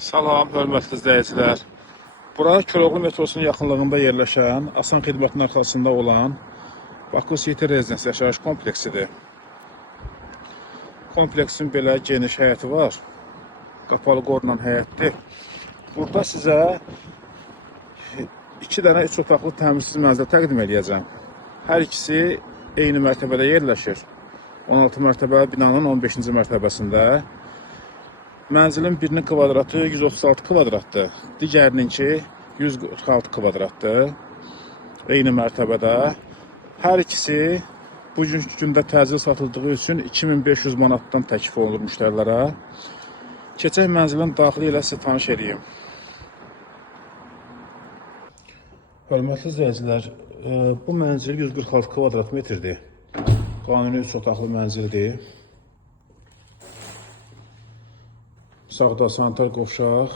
Salam, hörmətli izləyicilər. Bura Koroğlu metrosunun yaxınlığında yerləşən, Asan xidmətin arxasında olan Baku City Residence yaşayış kompleksidir. Kompleksin belə geniş həyəti var. Qapalı qorunan həyətdir. Burada sizə 2 dənə 3 otaqlı təmizsiz mənzil təqdim edəcəm. Hər ikisi eyni mərtəbədə yerləşir. 16 mərtəbəli binanın 15-ci mərtəbəsində. Mənzilin birinin kvadratı 136 kvadratdır. Digərininki 146 kvadratdır. Eyni mərtəbədə. Hər ikisi bugünkü gündə təcil satıldığı üçün 2500 manatdan təklif olunur müştərilərə. Keçək mənzilin daxili ilə sizə tanış edeyim. Hörmətli izləyicilər, bu mənzil 146 kvadrat metrdir. Qanuni 3 otaqlı mənzildir. Sağda sanitar qovşaq.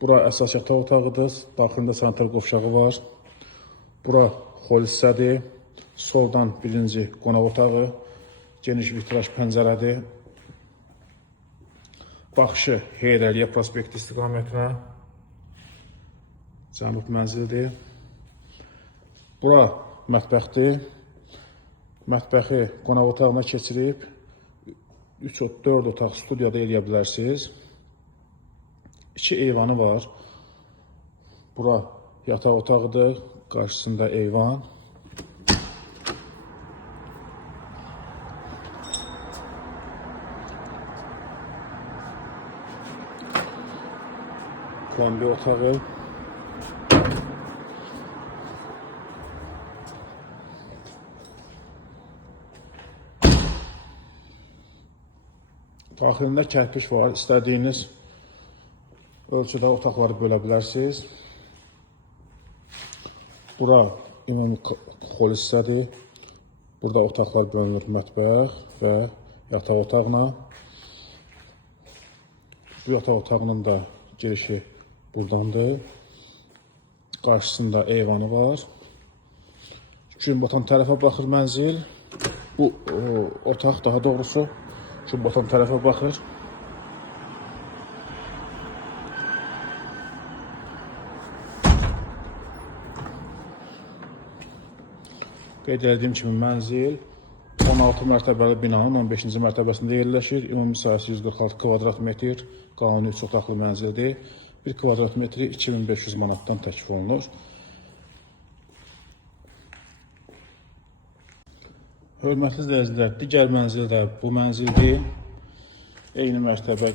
Bura əsas yataq otağıdır. Daxilində sanitar qovşağı var. Bura hol hissədir. Soldan birinci qonaq otağı. Geniş vitraj pəncərədir. Baxışı Heydərliyə prospekti istiqamətinə. Cənub mənzildir. Bura mətbəxdir. Mətbəxi qonaq otağına keçirib 3-4 otaq studiyada eləyə bilərsiniz. 2 eyvanı var. Bura yataq otağıdır. Qarşısında eyvan. Kombi otağı. Daxilində kərpiç var. İstədiyiniz ölçüdə otaqları bölə bilərsiniz. Bura ümumi hol hissədir. Burada otaqlar bölünür mətbəx və yataq otağına. Bu yataq otağının da girişi buradandır. Qarşısında eyvanı var. Gün batan tərəfə baxır mənzil. Bu otaq daha doğrusu gün batan tərəfə baxır. Qeyd etdiyim kimi mənzil 16 mərtəbəli binanın 15-ci mərtəbəsində yerləşir. Ümumi sahəsi 146 kvadrat metr. Qanuni 3 otaqlı mənzildir. 1 kvadrat metri 2500 manatdan təklif olunur. Hörmətli izləyicilər, digər mənzil də bu mənzildir. Eyni mərtəbə.